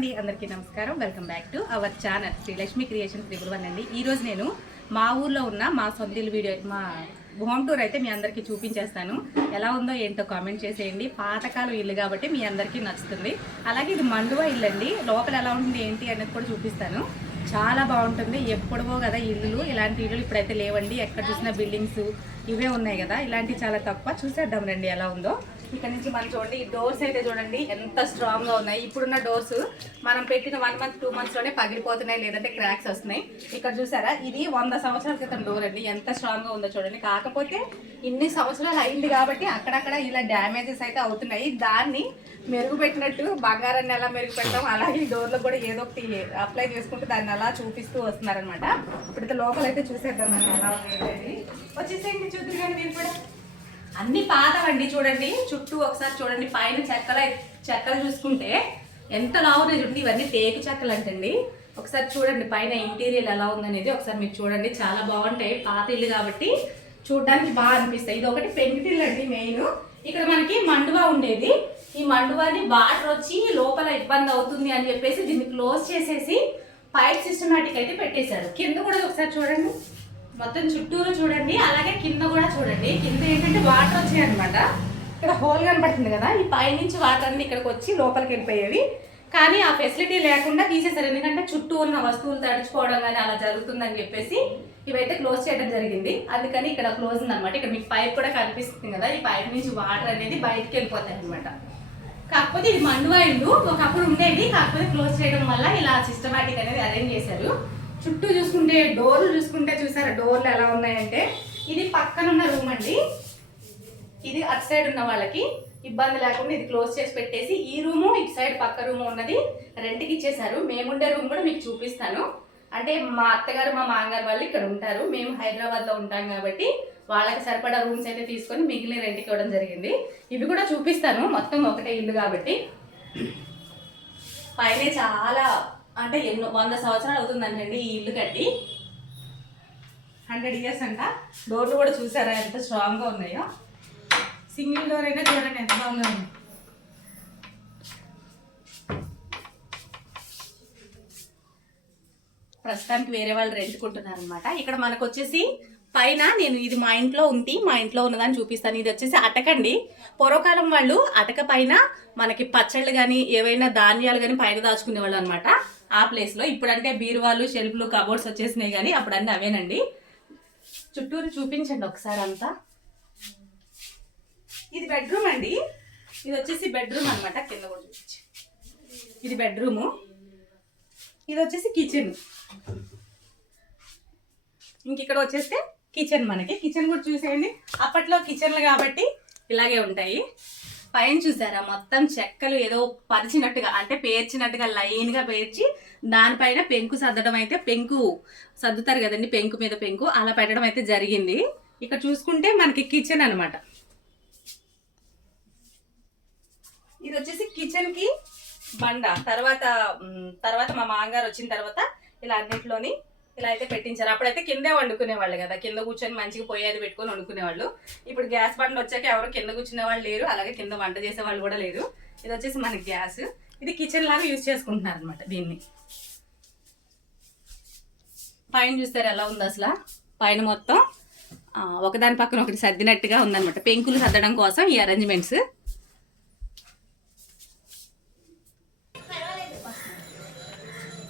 అండి, అందరికీ నమస్కారం. Welcome back to our channel Srilakshmi creation 1 అండి. ఈరోజు నేను మా ఊర్లో ఉన్న మా సొంత ఇల్లు వీడియో, మా హోమ్ టూర్ అయితే మీ అందరికీ చూపించేస్తాను. ఎలా ఉందో ఏంటో కామెంట్ చేసేయండి. పాతకాలం ఇల్లు కాబట్టి మీ అందరికీ నచ్చుతుంది. అలాగే ఇది మండువా ఇల్లు అండి. లోపల ఎలా ఉంటుంది ఏంటి అనేది కూడా చూపిస్తాను. చాలా బాగుంటుంది. ఎప్పుడో కదా ఇల్లులు, ఇలాంటి ఇల్లులు ఇప్పుడైతే లేవండి. ఎక్కడ చూసినా బిల్డింగ్స్ ఇవే ఉన్నాయి కదా, ఇలాంటివి చాలా తక్కువ. చూసేద్దాం రండి ఎలా ఉందో. ఇక్కడ నుంచి మనం చూడండి, ఈ డోర్స్ అయితే చూడండి ఎంత స్ట్రాంగ్గా ఉన్నాయి. ఇప్పుడున్న డోర్స్ మనం పెట్టిన 1 month 2 monthsలోనే పగిలిపోతున్నాయి, లేదంటే క్రాక్స్ వస్తున్నాయి. ఇక్కడ చూసారా, ఇది 100 సంవత్సరాల క్రితం డోర్ అండి. ఎంత స్ట్రాంగ్గా ఉందో చూడండి. కాకపోతే ఇన్ని సంవత్సరాలు అయింది కాబట్టి అక్కడక్కడ ఇలా డ్యామేజెస్ అయితే అవుతున్నాయి. దాన్ని మెరుగుపెట్టినట్టు బంగారాన్ని ఎలా మెరుగుపెడతాం, అలాగే డోర్లో కూడా ఏదో ఒకటి అప్లై చేసుకుంటూ దాన్ని అలా చూపిస్తూ వస్తున్నారనమాట. ఇప్పుడైతే లోపలైతే చూసేద్దాం మనం ఎలా ఉంది. వచ్చేసేయండి, చూద్దరు కానీ మీరు కూడా. అన్ని పాతవండి చూడండి. చుట్టూ ఒకసారి చూడండి, పైన చెక్కలు చూసుకుంటే ఎంత లావున్నాయి చూడండి. ఇవన్నీ టేకు చెక్కలు అంటండి. ఒకసారి చూడండి పైన ఇంటీరియర్ ఎలా ఉందనేది ఒకసారి మీరు చూడండి. చాలా బాగుంటాయి. పాత ఇల్లు కాబట్టి చూడడానికి బాగా అనిపిస్తాయి. ఇది ఒకటి పెంకుటిల్లు అండి. మెయిన్ ఇక్కడ మనకి మండువా ఉండేది. ఈ మండువాని వాటర్ వచ్చి లోపల ఇబ్బంది అవుతుంది అని చెప్పేసి దీన్ని క్లోజ్ చేసేసి పైప్ సిస్టమాటిక్ అయితే పెట్టేశారు. కింద కూడా ఒకసారి చూడండి, మొత్తం చుట్టూరు చూడండి, అలాగే కింద కూడా చూడండి. కింద ఏంటంటే వాటర్ వచ్చాయి అనమాట. ఇక్కడ హోల్ కనపడుతుంది కదా, ఈ పైనుంచి వాటర్ అన్ని ఇక్కడికి వచ్చి లోపలికి వెళ్ళిపోయేవి. కానీ ఆ ఫెసిలిటీ లేకుండా తీసేశారు. ఎందుకంటే చుట్టూ ఉన్న వస్తువులు తడిచిపోవడం కానీ అలా జరుగుతుందని చెప్పేసి ఇవైతే క్లోజ్ చేయడం జరిగింది. అందుకని ఇక్కడ క్లోజ్ ఉందన్నమాట. ఇక్కడ మీకు పైప్ కూడా కనిపిస్తుంది కదా, ఈ పైప్ నుంచి వాటర్ అనేది బయటకు వెళ్ళిపోతాయి అనమాట. కాకపోతే ఇది మండువా ఇల్లు ఒకప్పుడు ఉండేది, కాకపోతే క్లోజ్ చేయడం వల్ల ఇలా సిస్టమాటిక్ అనేది అరేంజ్ చేశారు. చుట్టూ చూసుకుంటే డోర్లు చూసుకుంటే చూసారా, డోర్లు ఎలా ఉన్నాయంటే ఇది పక్కన ఉన్న రూమ్ అండి. ఇది అటు సైడ్ ఉన్న వాళ్ళకి ఇబ్బంది లేకుండా ఇది క్లోజ్ చేసి పెట్టేసి ఈ రూము ఇటు సైడ్ పక్క రూము ఉన్నది రెంట్కి ఇచ్చేసారు. మేముండే రూమ్ కూడా మీకు చూపిస్తాను. అంటే మా అత్తగారు మా మామగారు వాళ్ళు ఇక్కడ ఉంటారు, మేము హైదరాబాద్లో ఉంటాం కాబట్టి వాళ్ళకి సరిపడా రూమ్స్ అయితే తీసుకొని మిగిలిన రెంట్కి ఇవ్వడం జరిగింది. ఇవి కూడా చూపిస్తాను. మొత్తం ఒకటే ఇల్లు కాబట్టి పైన చాలా అంటే 100 సంవత్సరాలు అవుతుందంటండి ఈ ఇల్లు కట్టి. 100 years అంట. డోర్లు కూడా చూసారా ఎంత స్ట్రాంగ్గా ఉన్నాయో. సింగిల్ డోర్ అయినా చూడండి ఎంత బాగుందో. ప్రస్తుతానికి వేరే వాళ్ళు రెంట్కుంటున్నారు అనమాట. ఇక్కడ మనకు వచ్చేసి పైన నేను ఇది మా ఇంట్లో ఉంది, మా ఇంట్లో ఉన్నదాన్ని చూపిస్తాను. ఇది వచ్చేసి అటకండి. పూర్వకాలం వాళ్ళు అటక పైన మనకి పచ్చళ్ళు కానీ ఏవైనా ధాన్యాలు కానీ పైన దాచుకునేవాళ్ళు అనమాట ఆ ప్లేస్లో. ఇప్పుడంటే బీరువాళ్ళు, షెల్ఫ్లు, కబోర్డ్స్ వచ్చేసినాయి కానీ అప్పుడు అన్నీ అవేనండి. చుట్టూరు చూపించండి ఒకసారి అంతా. ఇది బెడ్రూమ్ అండి. ఇది వచ్చేసి బెడ్రూమ్ అనమాట. కింద కూడా చూపించి, ఇది బెడ్రూము. ఇది వచ్చేసి కిచెన్. ఇంక ఇక్కడ వచ్చేస్తే కిచెన్. మనకి కిచెన్ కూడా చూసేయండి. అప్పట్లో కిచెన్లు కాబట్టి ఇలాగే ఉంటాయి. పైన చూసారా మొత్తం చెక్కలు ఏదో పరిచినట్టుగా, అంటే పేర్చినట్టుగా లైన్గా పేర్చి దానిపైన పెంకు సర్దడం అయితే, పెంకు సర్దుతారు కదండి, పెంకు మీద పెంకు అలా పెట్టడం అయితే జరిగింది. ఇక్కడ చూసుకుంటే మనకి కిచెన్ అనమాట. ఇది వచ్చేసి కిచెన్ కి బండ. తర్వాత మా మామగారు వచ్చిన తర్వాత ఇలా అన్నింటిలోని ఇలా అయితే పెట్టించారు. అప్పుడైతే కిందే వండుకునేవాళ్ళు కదా, కింద కూర్చొని మంచిగా పొయ్యి అది పెట్టుకొని వండుకునేవాళ్ళు. ఇప్పుడు గ్యాస్ బండ వచ్చాక ఎవరు కింద కూర్చునే వాళ్ళు లేరు, అలాగే కింద వంట చేసే వాళ్ళు కూడా లేరు. ఇది వచ్చేసి మనకి గ్యాస్. ఇది కిచెన్ లాగా యూజ్ చేసుకుంటున్నారు అనమాట దీన్ని. పైన చూస్తారు ఎలా ఉంది అసలు. పైన మొత్తం ఒకదాని పక్కన ఒకటి సర్దినట్టుగా ఉందన్నమాట. పెంకులు సర్దడం కోసం ఈ అరేంజ్మెంట్స్.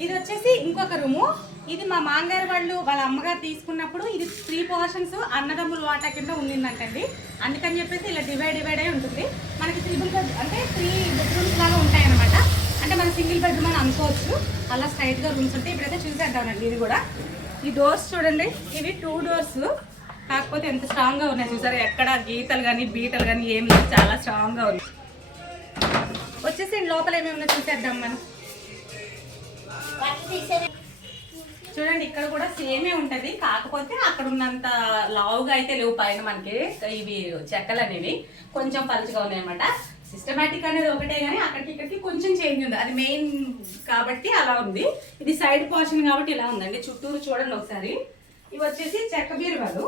ఇది వచ్చేసి ఇంకొక రూము. ఇది మా మామగారు వాళ్ళ అమ్మగారు తీసుకున్నప్పుడు ఇది 3 portions అన్నదమ్ముల వాటా కింద ఉండిందంటండి. అందుకని చెప్పేసి ఇలా డివైడ్ అయి ఉంటుంది. మనకి 3 bed అంటే 3 bedrooms లాగా ఉంటాయి అనమాట. అంటే మన సింగిల్ బెడ్రూమ్ అని అనుకోవచ్చు. అలా స్ట్రైట్గా రూమ్స్ ఉంటాయి. ఇప్పుడైతే చూసేద్దామండి. ఇది కూడా ఈ డోర్స్ చూడండి, ఇవి 2 doors. కాకపోతే ఎంత స్ట్రాంగ్గా ఉన్నాయి చూసారు. ఎక్కడ గీతలు కానీ బీటలు కానీ ఏం లేదు, చాలా స్ట్రాంగ్గా ఉంది. వచ్చేసి లోపల ఏమేమి ఉన్నాయి చూసేద్దాం మనం. చూడండి ఇక్కడ కూడా సేమే ఉంటది, కాకపోతే అక్కడ ఉన్నంత లావుగా అయితే లేవు పైన మనకి ఇవి చెక్కలు అనేవి కొంచెం పలుచగా ఉన్నాయి అనమాట. సిస్టమాటిక్ అనేది ఒకటే కానీ అక్కడికి ఇక్కడికి కొంచెం చేంజ్ ఉంది. అది మెయిన్ కాబట్టి అలా ఉంది. ఇది సైడ్ పోర్షన్ కాబట్టి ఇలా ఉందండి. చుట్టూరు చూడండి ఒకసారి. ఇవి వచ్చేసి చెక్క బీరువాలు.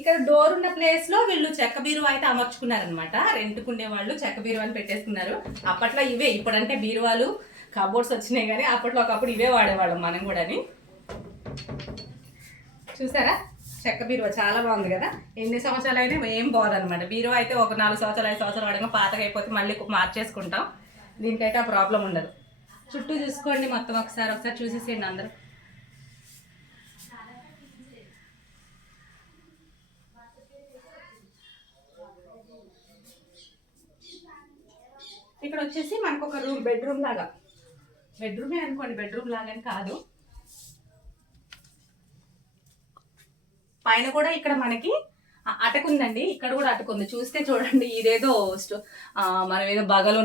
ఇక్కడ డోర్ ఉన్న ప్లేస్ లో వీళ్ళు చెక్క బీరువా అయితే అమర్చుకున్నారనమాట. రెంట్కుండే వాళ్ళు చెక్క బీరువాలు పెట్టేసుకున్నారు. అప్పట్లో ఇవే, ఇప్పుడంటే బీరువాలు కబోర్డ్స్ వచ్చినాయి కానీ అప్పట్లో ఒకప్పుడు ఇవే వాడేవాళ్ళం మనం కూడా. చూసారా చెక్క బీరువా చాలా బాగుంది కదా. ఎన్ని సంవత్సరాలు అయినా ఏం బాగుందనమాట. బీరువా అయితే ఒక 4 సంవత్సరాలు 5 సంవత్సరాలు వాడగా పాతగా అయిపోతే మళ్ళీ మార్చేసుకుంటాం. దీనికైతే ఆ ప్రాబ్లం ఉండదు. చుట్టూ చూసుకోండి మొత్తం, ఒకసారి చూసేసేయండి అందరూ. ఇక్కడ వచ్చేసి మనకు ఒక రూమ్, బెడ్రూమ్ లాగా, బెడ్రూమే అనుకోండి, బెడ్రూమ్ లాగానే కాదు. పైన కూడా ఇక్కడ మనకి అటకుందండి, ఇక్కడ కూడా అటకుంది. చూస్తే చూడండి, ఇదేదో మనం ఏదో బగలు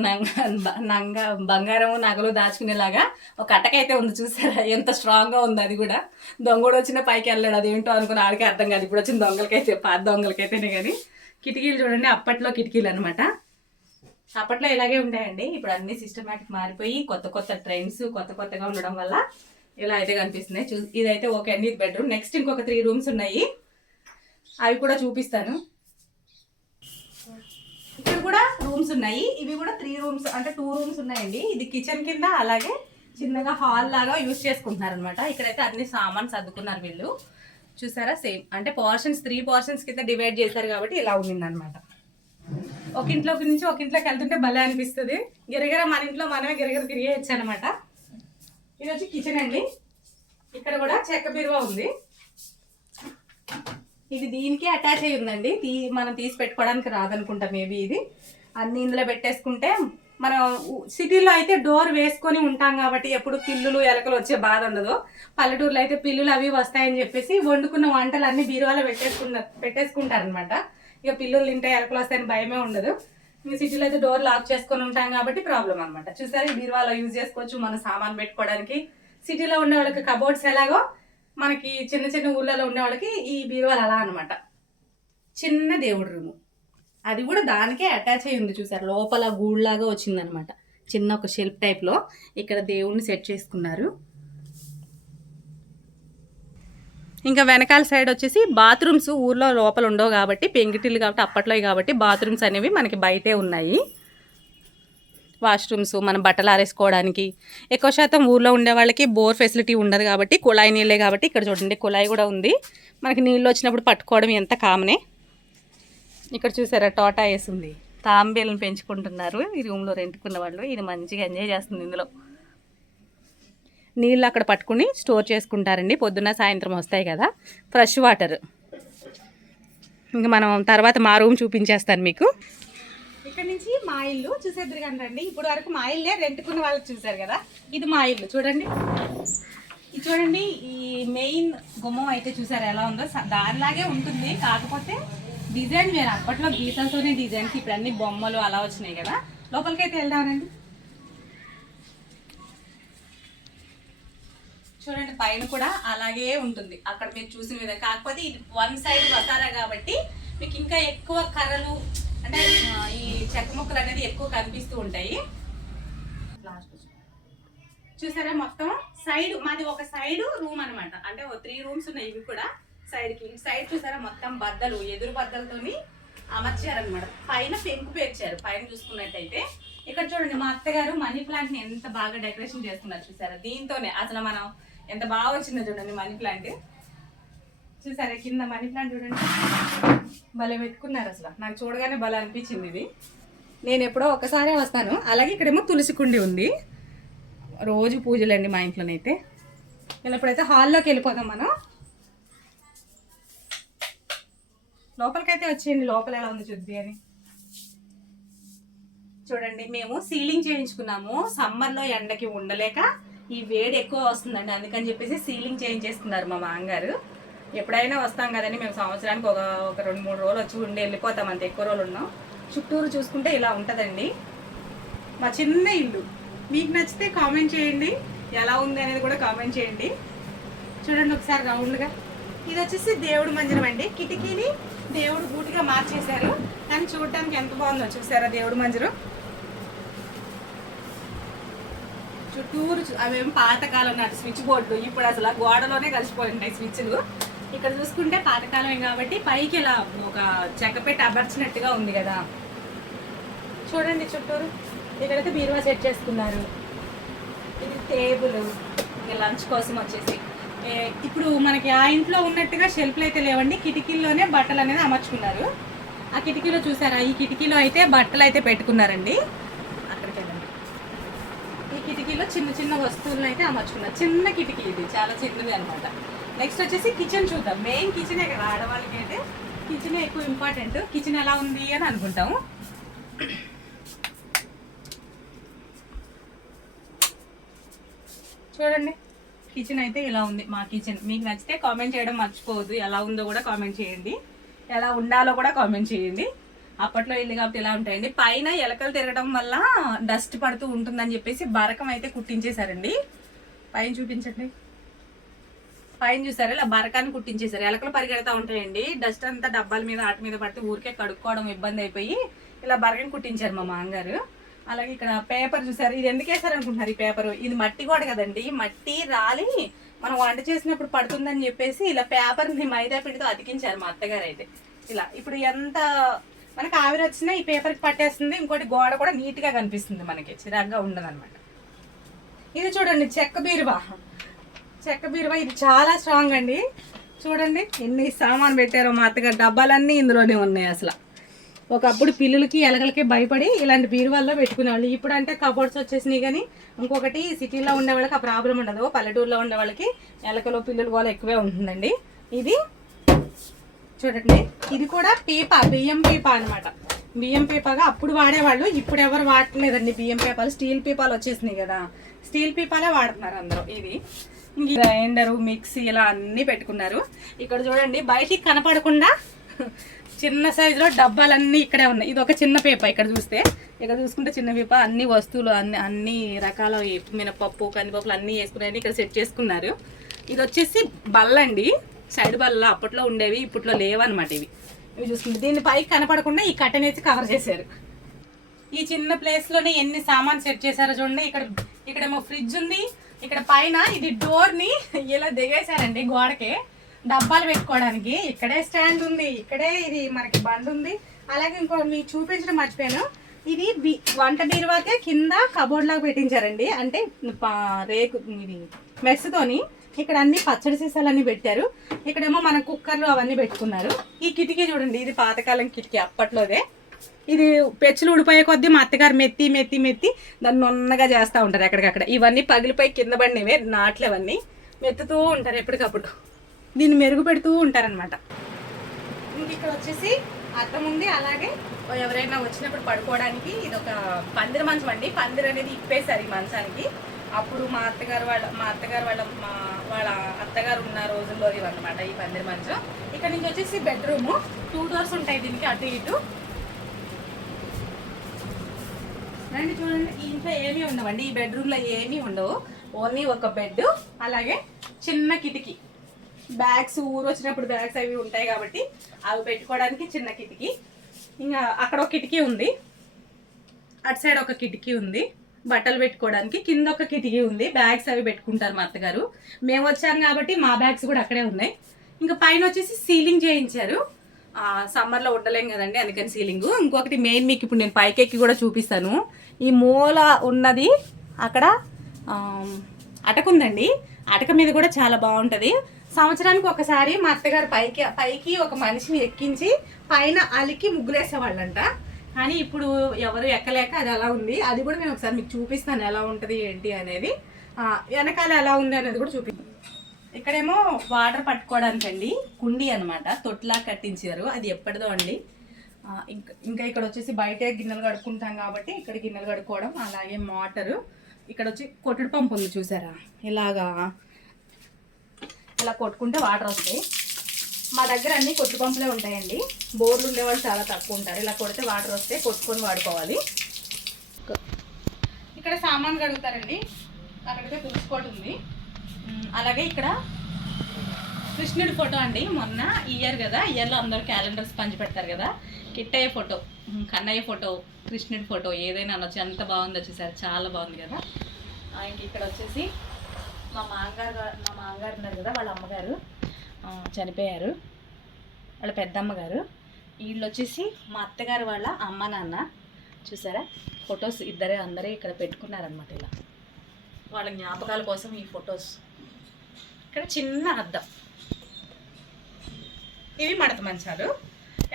బంగారము నగలు దాచుకునేలాగా ఒక అటకైతే ఉంది. చూసారా ఎంత స్ట్రాంగ్గా ఉంది. అది కూడా దొంగడు వచ్చిన పైకి వెళ్ళాడు, అదేంటో అనుకుని ఆడికి అర్థం కాదు. ఇప్పుడు వచ్చిన దొంగలకైతే, పాత దొంగలకైతేనే. కానీ కిటికీలు చూడండి, అప్పట్లో కిటికీలు అనమాట. అప్పట్లో ఇలాగే ఉంటాయండి. ఇప్పుడు అన్ని సిస్టమేటిక్ మారిపోయి కొత్త ట్రెండ్స్ కొత్తగా ఉండడం వల్ల ఇలా అయితే కనిపిస్తున్నాయి. ఇదైతే ఓకే అండి, ఇది బెడ్రూమ్. నెక్స్ట్ ఇంకొక 3 రూమ్స్ ఉన్నాయి, అవి కూడా చూపిస్తాను. ఇక్కడ కూడా రూమ్స్ ఉన్నాయి. ఇవి కూడా 3 రూమ్స్, అంటే 2 రూమ్స్ ఉన్నాయండి. ఇది కిచెన్ కింద, అలాగే చిన్నగా హాల్ లాగా యూజ్ చేసుకుంటున్నారు అనమాట. ఇక్కడైతే అన్ని సామాన్ సర్దుకున్నారు వీళ్ళు. చూసారా సేమ్, అంటే పోర్షన్స్ 3 పోర్షన్స్ కింద డివైడ్ చేశారు కాబట్టి ఇలా ఉండింది అనమాట. ఒక ఇంట్లోకి నుంచి ఒక ఇంట్లోకి వెళ్తుంటే భలే అనిపిస్తుంది. గిరగిర మన ఇంట్లో మనమే గిరగిర తిరిగేయచ్చు అనమాట. ఇది వచ్చి కిచెన్ అండి. ఇక్కడ కూడా చెక్క బీరువా ఉంది. ఇది దీనికి అటాచ్ అయ్యి ఉందండి. మనం తీసి పెట్టుకోవడానికి రాదనుకుంటా మేబీ. ఇది అన్ని ఇందులో పెట్టేసుకుంటే, మనం సిటీలో అయితే డోర్ వేసుకొని ఉంటాం కాబట్టి ఎప్పుడు పిల్లులు ఎలకలు వచ్చే బాధ ఉండదు. పల్లెటూరులో అయితే పిల్లులు అవి వస్తాయని చెప్పేసి వండుకున్న వంటలు అన్ని బీరువాలో పెట్టేసుకుంటారనమాట. ఇక పిల్లులు తింటే ఎలకలు వస్తాయని భయమే ఉండదు. మీ సిటీలో అయితే డోర్ లాక్ చేసుకొని ఉంటాం కాబట్టి ప్రాబ్లం అనమాట. చూసారు, ఈ బీరువాలో యూజ్ చేసుకోవచ్చు మనం సామాన్ పెట్టుకోవడానికి. సిటీలో ఉండే వాళ్ళకి కబోర్డ్స్ ఎలాగో మనకి చిన్న ఊళ్ళలో ఉండే వాళ్ళకి ఈ బీరువాలు అలా అనమాట. చిన్న దేవుడి రూము, అది కూడా దానికే అటాచ్ అయ్యి ఉంది. చూసారు, లోపల గూడులాగా వచ్చిందనమాట. చిన్న ఒక షెల్ఫ్ టైప్లో ఇక్కడ దేవుడిని సెట్ చేసుకున్నారు. ఇంకా వెనకాల సైడ్ వచ్చేసి బాత్రూమ్స్ ఊర్లో లోపల ఉండవు కాబట్టి, పెంకిటిల్లు కాబట్టి అప్పట్లో కాబట్టి బాత్రూమ్స్ అనేవి మనకి బయటే ఉన్నాయి. వాష్రూమ్స్ మనం బట్టలు ఆరేసుకోవడానికి. ఎక్కువ శాతం ఊర్లో ఉండే వాళ్ళకి బోర్ ఫెసిలిటీ ఉండదు కాబట్టి కుళాయి నీళ్ళే కాబట్టి ఇక్కడ చూడండి కుళాయి కూడా ఉంది. మనకి నీళ్ళు వచ్చినప్పుడు పట్టుకోవడం ఎంత కామనే. ఇక్కడ చూసారా టోటా వేసింది, తాంబేలను పెంచుకుంటున్నారు ఈ రూమ్లో రెంట్కున్న వాళ్ళు. ఇది మంచిగా ఎంజాయ్ చేస్తుంది. ఇందులో నీళ్ళు అక్కడ పట్టుకుని స్టోర్ చేసుకుంటారండి. పొద్దున్న సాయంత్రం వస్తాయి కదా ఫ్రెష్ వాటర్. ఇంకా మనం తర్వాత మా రూమ్ చూపించేస్తాను మీకు. ఇక్కడ నుంచి మా ఇల్లు చూసేద్దరు కండి. ఇప్పుడు వరకు మా ఇల్లే, రెంట్కున్న వాళ్ళకి చూసారు కదా. ఇది మా ఇల్లు చూడండి. ఇది చూడండి, ఈ మెయిన్ గుమ్మం అయితే చూసారు ఎలా ఉందో. దానిలాగే ఉంటుంది, కాకపోతే డిజైన్ వేరు. అప్పట్లో గీతలతోనే డిజైన్స్, ఇప్పుడు అన్ని బొమ్మలు అలా వచ్చినాయి కదా. లోపలికైతే వెళ్దామనండి. చూడండి పైన కూడా అలాగే ఉంటుంది అక్కడ మీరు చూసిన విధంగా. కాకపోతే ఇది 1 సైడ్ వసారా కాబట్టి మీకు ఇంకా ఎక్కువ కర్రలు, అంటే ఈ చెక్క ముక్కలు అనేది ఎక్కువ కనిపిస్తూ ఉంటాయి. చూసారా మొత్తం సైడ్ మాది ఒక సైడ్ రూమ్ అనమాట. అంటే 3 రూమ్స్ ఉన్నాయి. ఇవి కూడా సైడ్కి, సైడ్ చూసారా మొత్తం బద్దలు, ఎదురు బద్దలతోని అమర్చారనమాట. పైన పెంకు పేర్చారు పైన చూసుకున్నట్టయితే. ఇక్కడ చూడండి మా అత్తగారు మనీ ప్లాంట్ ని ఎంత బాగా డెకరేషన్ చేస్తున్నారు చూసారా. దీంతోనే అసలు మనం ఎంత బాగా వచ్చిందో చూడండి మనీ ప్లాంట్. చూసారా కింద మనీ ప్లాంట్ చూడండి, భలే పెట్టుకున్నారు. అసలు నాకు చూడగానే భలే అనిపించింది ఇది. నేను ఎప్పుడో ఒకసారి వస్తాను. అలాగే ఇక్కడేమో తులసి కుండి ఉంది. రోజు పూజలండి మా ఇంట్లోనైతే. నేను ఇప్పుడైతే హాల్లోకి వెళ్ళిపోదాం మనం. లోపలికైతే వచ్చేయండి, లోపల ఎలా ఉంది చూద్ది అని. చూడండి మేము సీలింగ్ చేయించుకున్నాము. సమ్మర్లో ఎండకి ఉండలేక ఈ వేడి ఎక్కువ వస్తుందండి, అందుకని చెప్పేసి సీలింగ్ చేయించేసుకున్నారు మా మామగారు. ఎప్పుడైనా వస్తాం కదండి మేము, సంవత్సరానికి ఒక 2-3 రోజులు వచ్చి ఉండి వెళ్ళిపోతాం, అంత ఎక్కువ రోజులు ఉన్నాం. చుట్టూరు చూసుకుంటే ఇలా ఉంటుందండి మా చిన్న ఇల్లు. మీకు నచ్చితే కామెంట్ చేయండి, ఎలా ఉంది అనేది కూడా కామెంట్ చేయండి. చూడండి ఒకసారి రౌండ్గా. ఇది వచ్చేసి దేవుడు మందిరం అండి. కిటికీని దేవుడు గూటిగా మార్చేశారు, కానీ చూడటానికి ఎంత బాగుందో చూసారా దేవుడు మందిరం. చుట్టూరు అవేం పాతకాలం నాటి స్విచ్ బోర్డులు, ఇప్పుడు అసలు గోడలోనే కలిసిపోయి ఉంటాయి స్విచ్లు. ఇక్కడ చూసుకుంటే పాతకాలమే కాబట్టి పైకి ఇలా ఒక చెక్క పెట్టి అమర్చినట్టుగా ఉంది కదా. చూడండి చుట్టూరు. ఇక్కడైతే బీరువా సెట్ చేసుకున్నారు. ఇది టేబుల్ లంచ్ కోసం వచ్చేసి. ఇప్పుడు మనకి ఆ ఇంట్లో ఉన్నట్టుగా షెల్ఫ్లు అయితే లేవండి, కిటికీల్లోనే బట్టలు అనేది అమర్చుకున్నారు. ఆ కిటికీలో చూసారా, ఈ కిటికీలో అయితే బట్టలు అయితే పెట్టుకున్నారండి. అక్కడికి వెళ్ళండి. ఈ కిటికీలో చిన్న చిన్న వస్తువులను అయితే అమర్చుకున్నారు. చిన్న కిటికీ, ఇది చాలా చిన్నది అనమాట. నెక్స్ట్ వచ్చేసి కిచెన్ చూద్దాం. మెయిన్ కిచెనే కదా, ఆడవాళ్ళకి అయితే కిచెనే ఎక్కువ ఇంపార్టెంట్. కిచెన్ ఎలా ఉంది అని అనుకుంటాము. చూడండి, కిచెన్ అయితే ఇలా ఉంది మా కిచెన్. మీకు నచ్చితే కామెంట్ చేయడం మర్చిపోవద్దు. ఎలా ఉందో కూడా కామెంట్ చేయండి, ఎలా ఉండాలో కూడా కామెంట్ చేయండి. అప్పట్లో ఇల్లు కాబట్టి ఇలా ఉంటాయండి. పైన ఎలకలు తిరగడం వల్ల డస్ట్ పడుతూ ఉంటుందని చెప్పేసి బరకం అయితే కుట్టించేశారండి. పైన చూపించండి. పైన చూసారు, ఇలా బరకాన్ని కుట్టించేశారు. ఎలకలు పరిగెడతా ఉంటాయండి, డస్ట్ అంతా డబ్బాల మీద వాటి మీద పడితే ఊరికే కడుక్కోవడం ఇబ్బంది అయిపోయి ఇలా బరకం కుట్టించారు మా మామగారు. అలాగే ఇక్కడ పేపర్ చూసారు. ఇది ఎందుకు వేసారు అనుకుంటున్నారు? ఈ పేపర్, ఇది మట్టి గోడ కదండి, మట్టి రాలి మనం వంట చేసినప్పుడు పడుతుందని చెప్పేసి ఇలా పేపర్ని మైదా పిండితో అతికించారు మా అత్తగారు అయితే. ఇలా ఇప్పుడు ఎంత మనకి ఆవిరి వచ్చినా ఈ పేపర్కి పట్టేస్తుంది. ఇంకోటి గోడ కూడా నీట్గా కనిపిస్తుంది, మనకి చిరాగ్గా ఉండదు అనమాట. ఇది చూడండి, చెక్క బీరువా. చెక్క బీరువా ఇది చాలా స్ట్రాంగ్ అండి. చూడండి ఎన్ని సామాన్ పెట్టారో మా అత్తగారు. డబ్బాలన్నీ ఇందులోనే ఉన్నాయి. అసలు ఒకప్పుడు పిల్లులకి ఎలకలకి భయపడి ఇలాంటి బీరువాల్లో పెట్టుకునేవాళ్ళు. ఇప్పుడు అంటే కబోర్డ్స్ వచ్చేసినాయి. కానీ ఇంకొకటి సిటీలో ఉండే వాళ్ళకి ఆ ప్రాబ్లం ఉండదు. పల్లెటూరులో ఉండే వాళ్ళకి ఎలకలు పిల్లులు కూడా ఎక్కువే ఉంటుందండి. ఇది చూడండి, ఇది కూడా పీపా, బియ్యం పీపా అనమాట. బియ్యం పీపాగా అప్పుడు వాడేవాళ్ళు, ఇప్పుడు ఎవరు వాడలేదండి బియ్యం పీపాలు. స్టీల్ పీపాలు వచ్చేసినాయి కదా, స్టీల్ పీపాలే వాడుతున్నారు అందరూ. ఇది గ్రైండరు, మిక్సీ ఇలా అన్నీ పెట్టుకున్నారు. ఇక్కడ చూడండి, బయటికి కనపడకుండా చిన్న సైజులో డబ్బాలన్నీ ఇక్కడే ఉన్నాయి. ఇది ఒక చిన్న పీప. ఇక్కడ చూసుకుంటే చిన్న పీప, అన్ని వస్తువులు అన్ని రకాల మినపప్పు, కందిపప్పులు అన్నీ వేసుకున్నాయని ఇక్కడ సెట్ చేసుకున్నారు. ఇది వచ్చేసి బల్ల అండి, సైడ్ బల్ల. అప్పట్లో ఉండేవి, ఇప్పట్లో లేవన్నమాట. ఇవి చూసుకుంటే దీన్ని పైకి కనపడకుండా ఈ కట్టెన్ వేసి కవర్ చేశారు. ఈ చిన్న ప్లేస్లోనే ఎన్ని సామాన్ సెట్ చేశారో చూడండి. ఇక్కడేమో ఫ్రిడ్జ్ ఉంది. ఇక్కడ పైన ఇది డోర్ని ఇలా దిగేశారండి గోడకే, డబ్బాలు పెట్టుకోవడానికి. ఇక్కడే స్టాండ్ ఉంది, ఇక్కడే ఇది మనకి బండ్ ఉంది. అలాగే ఇంకో మీకు చూపించడం మర్చిపోయాను, ఇది వంట బీరువాకే కింద కబోర్డ్ లాగా పెట్టించారండి. అంటే రేకు ఇది మెస్స్తోని. ఇక్కడ అన్ని పచ్చడి సీసాలన్నీ పెట్టారు. ఇక్కడేమో మన కుక్కర్లు అవన్నీ పెట్టుకున్నారు. ఈ కిటికీ చూడండి, ఇది పాతకాలం కిటికీ, అప్పట్లోదే. ఇది పెచ్చులు ఉడిపోయే కొద్దీ మా అత్తగారు మెత్తి మెత్తి మెత్తి దాన్ని నున్నగా చేస్తూ ఉంటారు. ఎక్కడికక్కడ ఇవన్నీ పగిలిపోయి కింద పడినవే, నాట్లు అవన్నీ మెత్తుతూ ఉంటారు ఎప్పటికప్పుడు. దీన్ని మెరుగు పెడుతూ ఉంటారనమాట. ఇంక ఇక్కడ వచ్చేసి అద్దం ఉంది. అలాగే ఎవరైనా వచ్చినప్పుడు పడుకోవడానికి ఇది ఒక పందిరి మంచం అండి. పందిరి అనేది ఇప్పేశారు ఈ మంచానికి. అప్పుడు మా అత్తగారు వాళ్ళ అత్తగారు ఉన్న రోజుల్లో ఇవన్నమాట ఈ పందిరి మంచం. ఇక్కడ నుంచి వచ్చేసి బెడ్రూమ్. 2 doors ఉంటాయి దీనికి, అటు ఇటు. రండి చూడండి, ఈ ఇంట్లో ఏమీ ఉండవండి, ఈ బెడ్రూమ్లో ఏమీ ఉండవు. ఓన్లీ ఒక బెడ్, అలాగే చిన్న కిటికీ. బ్యాగ్స్ ఊరు వచ్చినప్పుడు బ్యాగ్స్ అవి ఉంటాయి కాబట్టి అవి పెట్టుకోవడానికి చిన్న కిటికీ. ఇంకా అక్కడ ఒక కిటికీ ఉంది, అటు సైడ్ ఒక కిటికీ ఉంది బట్టలు పెట్టుకోవడానికి. కింద ఒక కిటికీ ఉంది, బ్యాగ్స్ అవి పెట్టుకుంటారు మా అత్తగారు. మేము వచ్చాం కాబట్టి మా బ్యాగ్స్ కూడా అక్కడే ఉన్నాయి. ఇంకా పైన వచ్చేసి సీలింగ్ చేయించారు. సమ్మర్లో ఉండలేం కదండి, అందుకని సీలింగ్. ఇంకొకటి మెయిన్ మీకు ఇప్పుడు నేను పైకెక్కి కూడా చూపిస్తాను. ఈ మూల ఉన్నది అక్కడ అటక ఉందండి. అటక మీద కూడా చాలా బాగుంటుంది. సంవత్సరానికి ఒకసారి మా అత్తగారు పైకి ఒక మనిషిని ఎక్కించి పైన అలికి ముగ్గులేసేవాళ్ళంట. కానీ ఇప్పుడు ఎవరు ఎక్కలేక అది అలా ఉంది. అది కూడా నేను ఒకసారి మీకు చూపిస్తాను ఎలా ఉంటుంది ఏంటి అనేది. వెనకాల ఎలా ఉంది అనేది కూడా చూపిస్తాను. ఇక్కడేమో వాటర్ పట్టుకోవడానికి అండి కుండీ అనమాట, తొట్లా కట్టించారు. అది ఎప్పటిదో అండి. ఇంకా ఇక్కడ వచ్చేసి బయటే గిన్నెలు కడుక్కుంటాం కాబట్టి ఇక్కడ గిన్నెలు కడుక్కోవడం. అలాగే మోటరు. ఇక్కడ వచ్చి కొట్టుడు పంపు ఉంది చూసారా, ఇలా కొట్టుకుంటే వాటర్ వస్తాయి. మా దగ్గర అన్ని కొట్టు పంపులే ఉంటాయండి. బోర్లు ఉండేవాళ్ళు చాలా తక్కువ ఉంటారు. ఇలా కొడితే వాటర్ వస్తే కొట్టుకొని వాడుకోవాలి. ఇక్కడ సామాన్ కడుగుతారండి. అక్కడికే తులుసుకోవడం ఉంది. అలాగే ఇక్కడ కృష్ణుడి ఫోటో అండి. మొన్న ఇయర్ కదా, ఇయర్లో అందరూ క్యాలెండర్స్ పంచి పెడతారు కదా. కిట్టయ్య ఫోటో, కన్నయ్య ఫోటో, కృష్ణుడి ఫోటో ఏదైనా అనొచ్చు. ఎంత బాగుందో చూసారు, చాలా బాగుంది కదా. ఇంక ఇక్కడ వచ్చేసి మా మామగారు ఉన్నారు కదా, వాళ్ళ అమ్మగారు. చనిపోయారు, వాళ్ళ పెద్దమ్మ గారు. వీళ్ళు వచ్చేసి మా అత్తగారు వాళ్ళ అమ్మ నాన్న. చూసారా ఫొటోస్ అందరే ఇక్కడ పెట్టుకున్నారనమాట. ఇలా వాళ్ళ జ్ఞాపకాల కోసం ఈ ఫొటోస్. ఇక్కడ చిన్న అద్దం. ఇవి మడత మంచాలు.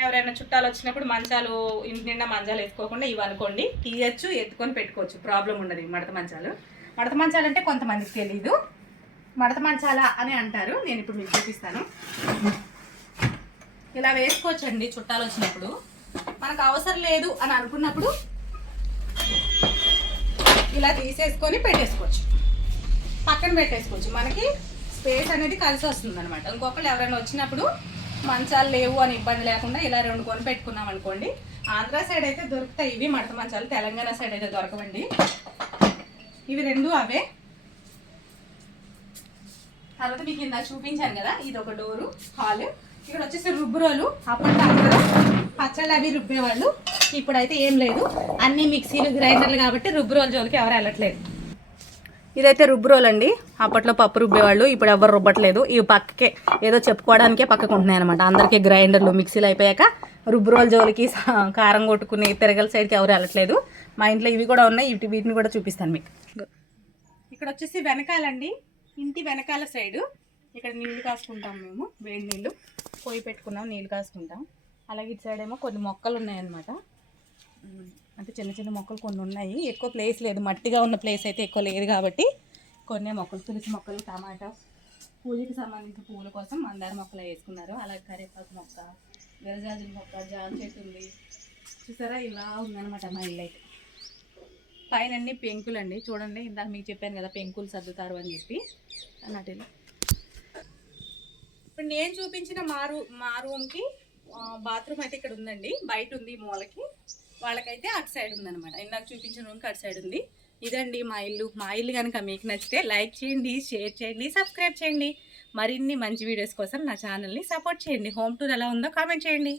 ఎవరైనా చుట్టాలు వచ్చినప్పుడు మంచాలు ఇంటి నిండా మంచాలు వేసుకోకుండా ఇవి అనుకోండి, తీయచ్చు, ఎత్తుకొని పెట్టుకోవచ్చు, ప్రాబ్లం ఉండదు. మడత మంచాలు. మడత మంచాలు అంటే కొంతమందికి తెలీదు, మడత మంచాలా అని అంటారు. నేను ఇప్పుడు మీకు చూపిస్తాను. ఇలా వేసుకోవచ్చండి చుట్టాలు వచ్చినప్పుడు. మనకు అవసరం లేదు అని అనుకున్నప్పుడు ఇలా తీసేసుకొని పెట్టేసుకోవచ్చు, పక్కన పెట్టేసుకోవచ్చు. మనకి స్పేస్ అనేది కలిసి వస్తుంది అనమాట. ఇంకొకళ్ళు ఎవరైనా వచ్చినప్పుడు మంచాలు లేవు అని ఇబ్బంది లేకుండా ఇలా 2 కొని పెట్టుకున్నాం అనుకోండి. ఆంధ్ర సైడ్ అయితే దొరుకుతాయి ఇవి మడత మంచాలు, తెలంగాణ సైడ్ అయితే దొరకవండి. ఇవి 2 అవే. తర్వాత మీకు ఇందా చూపించాను కదా, ఇది ఒక డోరు, హాల్. ఇక్కడ వచ్చేసి రుబ్బురోలు. అప్పట్లో అందరూ పచ్చళ్ళు అవి రుబ్బేవాళ్ళు. ఇప్పుడైతే ఏం లేదు, అన్ని మిక్సీలు గ్రైండర్లు కాబట్టి రుబ్బురోలు జోలికి ఎవరు వెళ్ళట్లేదు. ఇదైతే రుబ్బురోలు అండి. అప్పట్లో పప్పు రుబ్బేవాళ్ళు, ఇప్పుడు ఎవరు రుబ్బట్లేదు. ఇవి పక్కకే ఏదో చెప్పుకోవడానికే పక్కకు ఉంటున్నాయి అనమాట. అందరికీ గ్రైండర్లు మిక్సీలు అయిపోయాక రుబ్బురోలు జోలికి కారం కొట్టుకుని తిరగల సైడ్కి ఎవరు వెళ్ళట్లేదు. మా ఇంట్లో ఇవి కూడా ఉన్నాయి, వీటిని కూడా చూపిస్తాను మీకు. ఇక్కడ వచ్చేసి వెనకాలండి, ఇంటి వెనకాల సైడు ఇక్కడ నీళ్లు కాసుకుంటాం మేము. వేడి నీళ్ళు పొయ్యి పెట్టుకున్నాం, నీళ్ళు కాసుకుంటాం. అలాగే ఇటు సైడ్ ఏమో కొన్ని మొక్కలు ఉన్నాయన్నమాట. అంటే చిన్న చిన్న మొక్కలు కొన్ని ఉన్నాయి, ఎక్కువ ప్లేస్ లేదు, మట్టిగా ఉన్న ప్లేస్ అయితే ఎక్కువ లేదు కాబట్టి కొన్ని మొక్కలు, తులసి మొక్కలు, టమాటా, పూజకి సంబంధించిన పూల కోసం మందార మొక్కలు వేసుకున్నారు. అలాగే కరివేపాకు మొక్క, విరజాజుల మొక్క, జామ చెట్టు ఉంది. చూసారా ఇలా ఉందన్నమాట మా ఇల్లు అయితే. పైన అన్ని పెంకులు అండి, చూడండి. ఇందాక మీకు చెప్పాను కదా పెంకులు సర్దుతారు అని చెప్పి అన్నట్టు. ఇప్పుడు నేను చూపించిన మా రూమ్కి బాత్రూమ్ అయితే ఇక్కడ ఉందండి, బయట ఉంది మూలకి. వాళ్ళకైతే అటు సైడ్ ఉందన్నమాట. ఇందాక చూపించిన రూమ్కి అటు సైడ్ ఉంది. ఇదండి మా ఇల్లు. మా ఇల్లు కనుక మీకు నచ్చితే లైక్ చేయండి, షేర్ చేయండి, సబ్స్క్రైబ్ చేయండి. మరిన్ని మంచి వీడియోస్ కోసం నా ఛానల్ని సపోర్ట్ చేయండి. హోమ్ టూర్ ఎలా ఉందో కామెంట్ చేయండి.